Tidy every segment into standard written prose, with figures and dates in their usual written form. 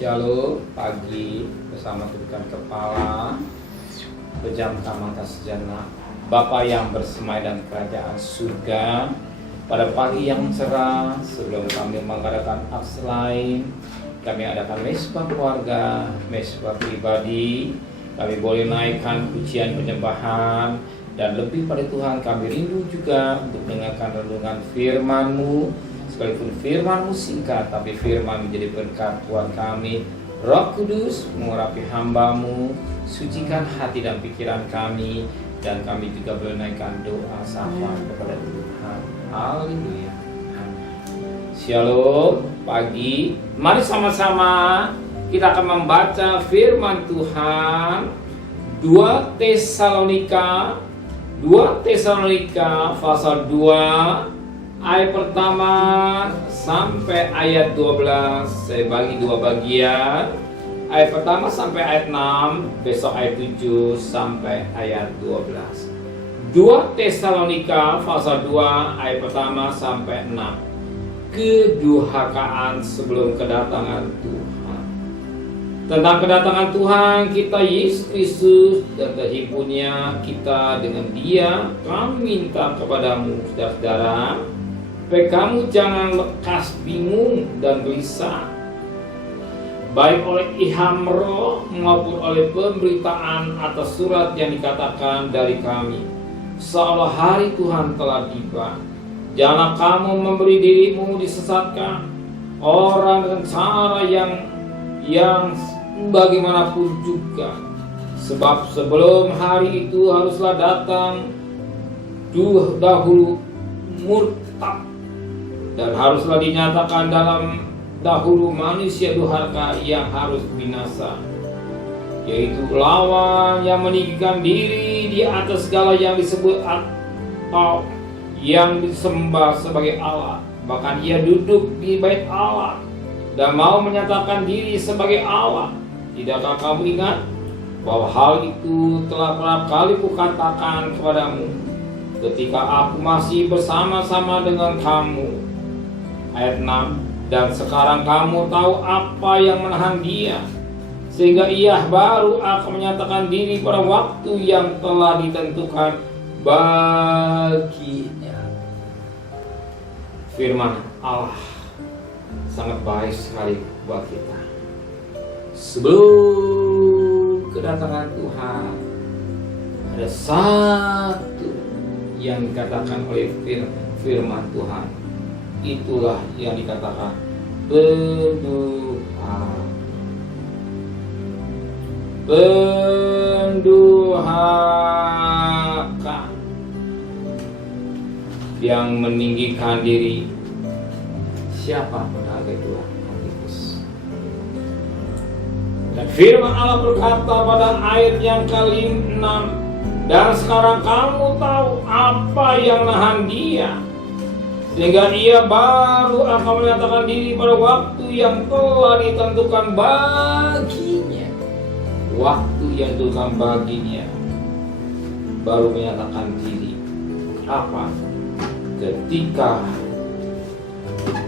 Shalom pagi bersama Tuhan Kepala, pejamkan mata sejenak. Bapa yang bersemai dan kerajaan surga, pada pagi yang cerah sebelum kami mengadakan aks lain, kami adakan mesbah keluarga, mesbah pribadi. Kami boleh naikkan pujian penyembahan, dan lebih pada Tuhan kami rindu juga untuk mendengarkan renungan firman-Mu. Sekalipun firman-Mu singkat, tapi firman menjadi berkat buat kami. Roh Kudus mengurapi hamba-Mu, sucikan hati dan pikiran kami, dan kami juga menaikkan doa syafaat kepada Tuhan. Haleluya. Shalom pagi. Mari sama-sama kita akan membaca firman Tuhan 2 Tesalonika pasal 2 ayat pertama sampai ayat 12. Saya bagi dua bagian. Ayat pertama sampai ayat 6, besok ayat 7 sampai ayat 12. 2 Tesalonika pasal 2 ayat pertama sampai 6. Kedurhakaan sebelum kedatangan Tuhan. Tentang kedatangan Tuhan kita Yesus Kristus dan terhimpunnya kita dengan Dia, kami minta kepadamu saudara-saudara, supaya kamu jangan lekas bingung dan gelisah, baik oleh ilham roh maupun oleh pemberitaan atas surat yang dikatakan dari kami, seolah hari Tuhan telah tiba. Janganlah kamu memberi dirimu disesatkan orang dengan cara yang bagaimanapun juga, sebab sebelum hari itu haruslah datang dahulu murtad, dan haruslah dinyatakan dalam dahulu manusia durhaka yang harus binasa, yaitu lawan yang meninggikan diri di atas segala yang disebut atau yang disembah sebagai Allah. Bahkan ia duduk di bait Allah dan mau menyatakan diri sebagai Allah. Tidakkah kamu ingat bahwa hal itu telah berapa kali kukatakan kepadamu ketika aku masih bersama-sama dengan kamu? Ayat 6. Dan sekarang kamu tahu apa yang menahan dia, sehingga ia baru akan menyatakan diri pada waktu yang telah ditentukan baginya. Firman Allah sangat baik sekali buat kita. Sebelum kedatangan Tuhan, ada satu yang dikatakan oleh firman Tuhan. Itulah yang dikatakan pendurhaka yang meninggikan diri. Siapa pendurhaka itu? Antikus. Dan firman Allah berkata pada ayat yang ke-6, dan sekarang kamu tahu apa yang menahan dia, sehingga ia baru akan menyatakan diri pada waktu yang telah ditentukan baginya. Waktu yang ditentukan baginya baru menyatakan diri. Apa? Ketika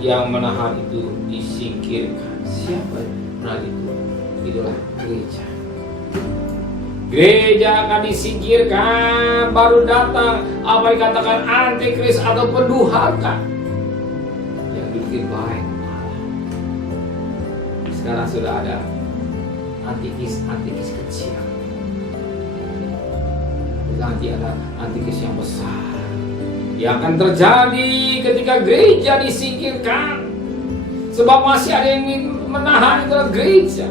yang menahan itu disingkirkan. Siapa menahan itu? Itulah gereja. Gereja akan disingkirkan, baru datang apa dikatakan antikris atau pendurhaka yang bikin baik. Sekarang sudah ada antikris kecil. Nanti ada antikris yang besar yang akan terjadi ketika gereja disingkirkan. Sebab masih ada yang menahan itulah gereja.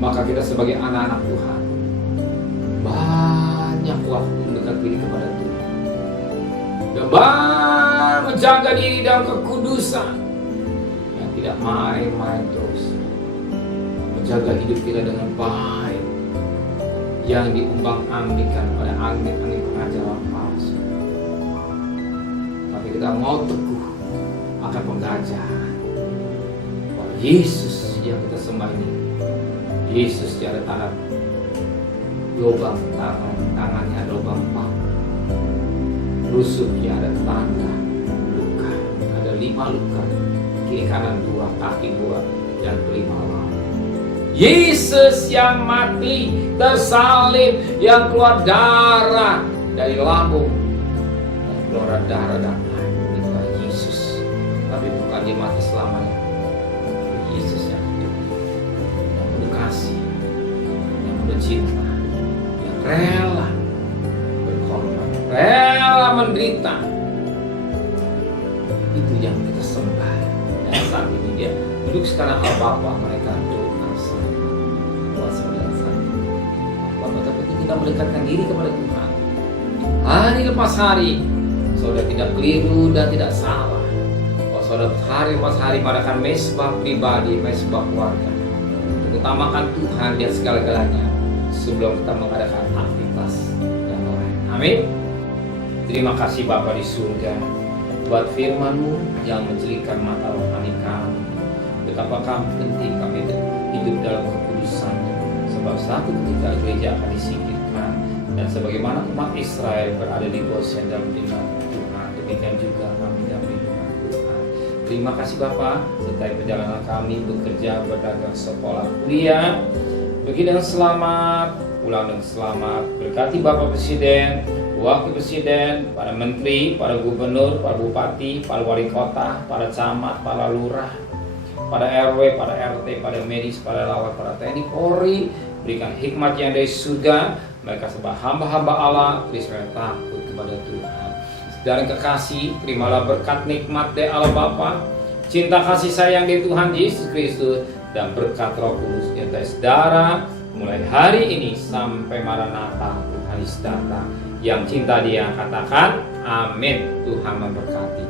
Maka kita sebagai anak-anak Tuhan banyak waktu mendekat diri kepada Tuhan, dan menjaga diri dalam kekudusan yang tidak main-main terus, menjaga hidup kita dengan baik, yang diumbang-ambingkan pada angin-angin pengajaran palsu. Tapi kita mau teguh akan pengajaran bahwa Yesus yang kita sembah ini, Yesus tiada tanda lubang tangannya ada lubang paku, rusuknya ada tanda luka, ada 5 luka, kiri kanan 2, kaki 2, yang terima lawan. Yesus yang mati, tersalib, yang keluar darah dari lambung, yang keluar darah dan air, itulah Yesus. Tapi bukan dia mati selamanya. Yesus yang hidup, yang penuh kasih, yang penuh cinta, yang rela berkorban, rela menderita. Itu yang kita sembah. Dan saat ini dia duduk sekarang Allah Bapa, mereka doa buat saudara saya. Bapak, tapi kita mendekatkan diri kepada Tuhan. Hari lepas hari, saudara tidak keliru dan tidak salah. Kalau saudara hari lepas hari mengadakan mesbah pribadi, mesbah keluarga, utamakan Tuhan di segala-galanya sebelum kita mengadakan aktivitas yang lain. Amin. Terima kasih Bapa di surga buat firman-Mu yang mencelikkan mata rohani kami. Betapa kami penting kami hidup dalam kekudusan, sebab satu ketika gereja akan disingkirkan, dan sebagaimana umat Israel berada di Goshen dalam lindungan Tuhan, demikian juga kami dalam lindungan Tuhan. Terima kasih Bapa, sertai perjalanan kami bekerja, berdagang, sekolah, kuliah, pergi dengan selamat, pulang dengan selamat. Berkati Bapak Presiden, Wakil Presiden, para menteri, para gubernur, para bupati, para wali kota, para camat, para lurah, para RW, para RT, para medis, para relawan, para TNI, Polri. Berikan hikmat yang dari surga. Mereka sebagai hamba-hamba Allah, Kristus takut kepada Tuhan. Dan kekasih, terimalah berkat nikmat dari Allah Bapa, cinta kasih sayang dari Tuhan Yesus Kristus, dan berkat Roh Kudus di atas saudara mulai hari ini sampai Maranatha, Tuhan Yesus datang. Yang cinta dia katakan amin. Tuhan memberkati.